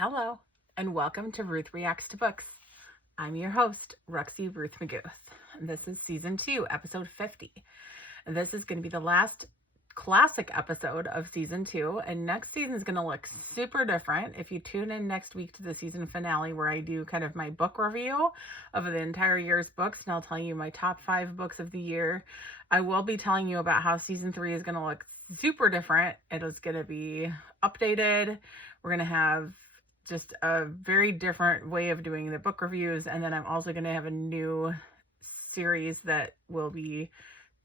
Hello, and welcome to Ruth Reacts to Books. I'm your host, Ruxie Ruth McGouth. This is season 2, episode 50. This is going to be the last classic episode of season 2, and next season is going to look super different. If you tune in next week to the season finale, where I do kind of my book review of the entire year's books, and I'll tell you my top 5 books of the year, I will be telling you about how season 3 is going to look super different. It is going to be updated. We're going to have just a very different way of doing the book reviews. And then I'm also going to have a new series that will be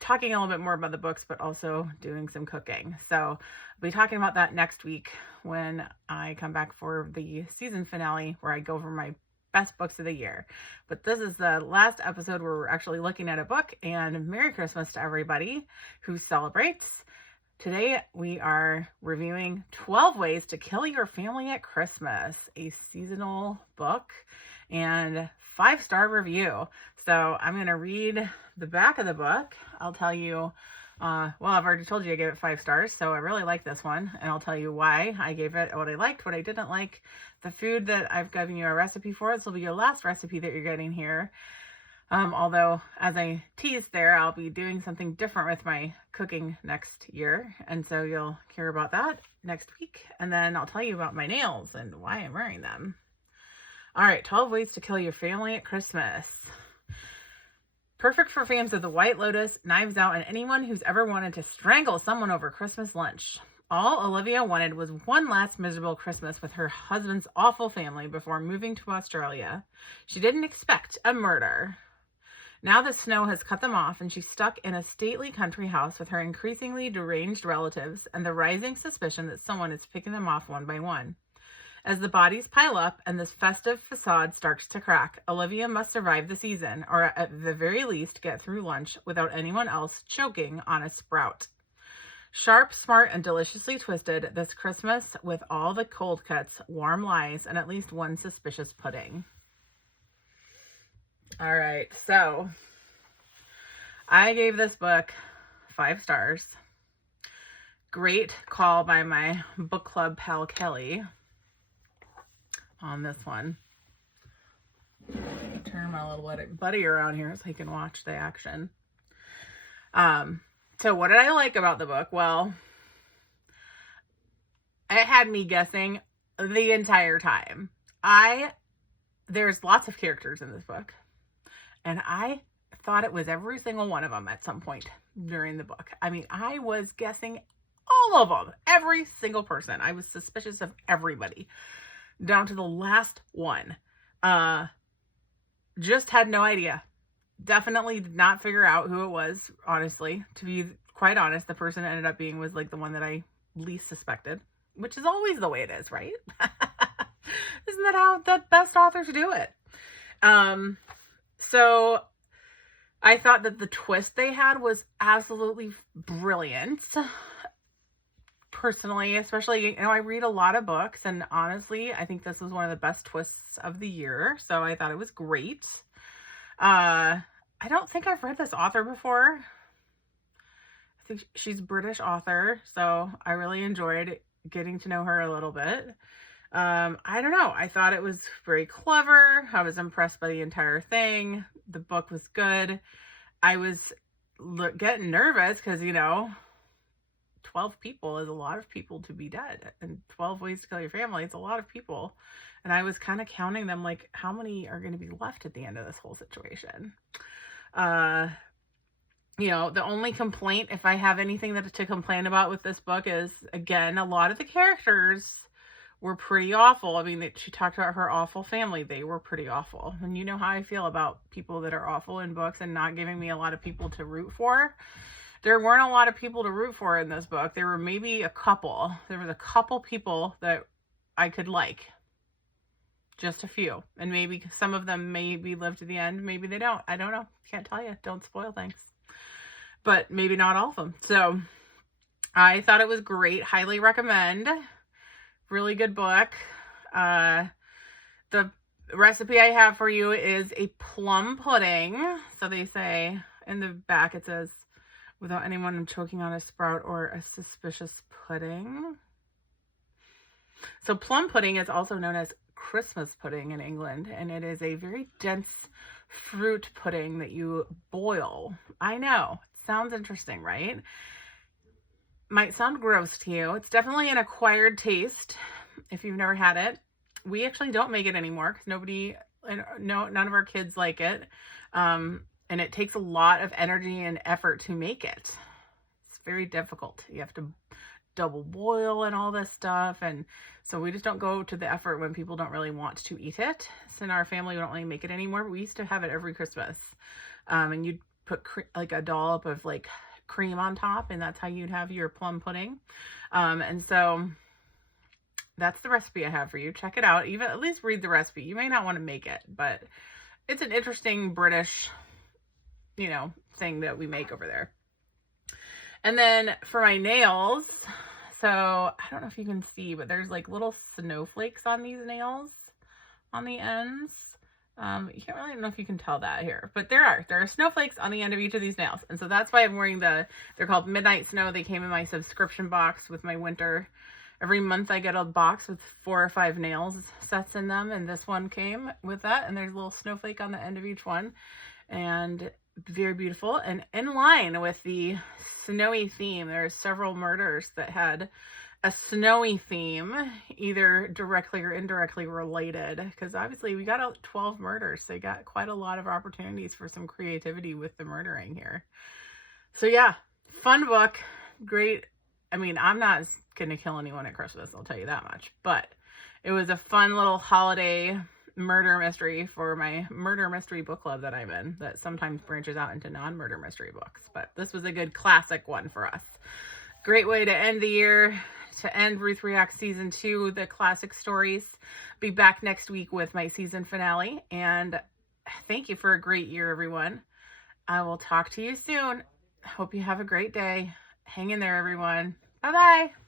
talking a little bit more about the books, but also doing some cooking. So I'll be talking about that next week when I come back for the season finale, where I go over my best books of the year. But this is the last episode where we're actually looking at a book, and Merry Christmas to everybody who celebrates. Today, we are reviewing 12 Ways to Kill Your Family at Christmas, a seasonal book and 5-star review. So I'm going to read the back of the book. I'll tell you, I've already told you I gave it 5 stars, so I really like this one, and I'll tell you why I gave it, what I liked, what I didn't like, the food that I've given you a recipe for. This will be your last recipe that you're getting here. Although, as I teased there, I'll be doing something different with my cooking next year. And so you'll hear about that next week. And then I'll tell you about my nails and why I'm wearing them. All right, 12 Ways to Kill Your Family at Christmas. Perfect for fans of The White Lotus, Knives Out, and anyone who's ever wanted to strangle someone over Christmas lunch. All Olivia wanted was one last miserable Christmas with her husband's awful family before moving to Australia. She didn't expect a murder. Now the snow has cut them off, and she's stuck in a stately country house with her increasingly deranged relatives and the rising suspicion that someone is picking them off one by one. As the bodies pile up and this festive facade starts to crack, Olivia must survive the season, or at the very least get through lunch without anyone else choking on a sprout. Sharp, smart, and deliciously twisted this Christmas, with all the cold cuts, warm lies, and at least one suspicious pudding. All right, so I gave this book 5 stars. Great call by my book club pal Kelly on this one. Turn my little buddy around here so he can watch the action. So what did I like about the book? Well, it had me guessing the entire time. There's lots of characters in this book, and I thought it was every single one of them at some point during the book. I mean, I was guessing all of them, every single person. I was suspicious of everybody, down to the last one. Just had no idea. Definitely did not figure out who it was, honestly. To be quite honest, the person it ended up being was like the one that I least suspected, which is always the way it is, right? Isn't that how the best authors do it? So I thought that the twist they had was absolutely brilliant. Personally, especially, I read a lot of books, and honestly, I think this was one of the best twists of the year. So I thought it was great. I don't think I've read this author before. I think she's a British author, so I really enjoyed getting to know her a little bit. I don't know. I thought it was very clever. I was impressed by the entire thing. The book was good. I was getting nervous because, 12 people is a lot of people to be dead. And 12 Ways to Kill Your Family, it's a lot of people. And I was kind of counting them, like, how many are going to be left at the end of this whole situation? The only complaint, if I have anything to complain about with this book, is, again, a lot of the characters were pretty awful. I mean, she talked about her awful family. They were pretty awful. And you know how I feel about people that are awful in books and not giving me a lot of people to root for. There weren't a lot of people to root for in this book. There were maybe a couple. There was a couple people that I could like. Just a few. And maybe some of them maybe live to the end. Maybe they don't. I don't know. Can't tell you. Don't spoil things. But maybe not all of them. So I thought it was great. Highly recommend. Really good book. The recipe I have for you is a plum pudding. So they say in the back, it says, without anyone choking on a sprout or a suspicious pudding. So plum pudding is also known as Christmas pudding in England, and it is a very dense fruit pudding that you boil. I know, it sounds interesting, right? Might sound gross to you. It's definitely an acquired taste if you've never had it. We actually don't make it anymore because none of our kids like it. And it takes a lot of energy and effort to make it. It's very difficult. You have to double boil and all this stuff. And so we just don't go to the effort when people don't really want to eat it. So in our family, we don't really make it anymore. But we used to have it every Christmas. And you'd put like a dollop of like cream on top, and that's how you'd have your plum pudding. And so that's the recipe I have for you. Check it out. Even at least read the recipe. You may not want to make it, but it's an interesting British, thing that we make over there. And then for my nails, so I don't know if you can see, but there's like little snowflakes on these nails on the ends. You can't really know if you can tell that here, but there are snowflakes on the end of each of these nails. And so that's why I'm wearing they're called Midnight Snow. They came in my subscription box with my winter. Every month I get a box with 4 or 5 nails sets in them. And this one came with that. And there's a little snowflake on the end of each one. And very beautiful. And in line with the snowy theme, there's several murders that had a snowy theme, either directly or indirectly related, because obviously we got 12 murders, so you got quite a lot of opportunities for some creativity with the murdering here. So yeah, fun book, great. I mean, I'm not gonna kill anyone at Christmas, I'll tell you that much, but it was a fun little holiday murder mystery for my murder mystery book club that I'm in, that sometimes branches out into non-murder mystery books, but this was a good classic one for us. Great way to end the year, to end Ruth Reacts Season 2, the classic stories. Be back next week with my season finale. And thank you for a great year, everyone. I will talk to you soon. Hope you have a great day. Hang in there, everyone. Bye-bye.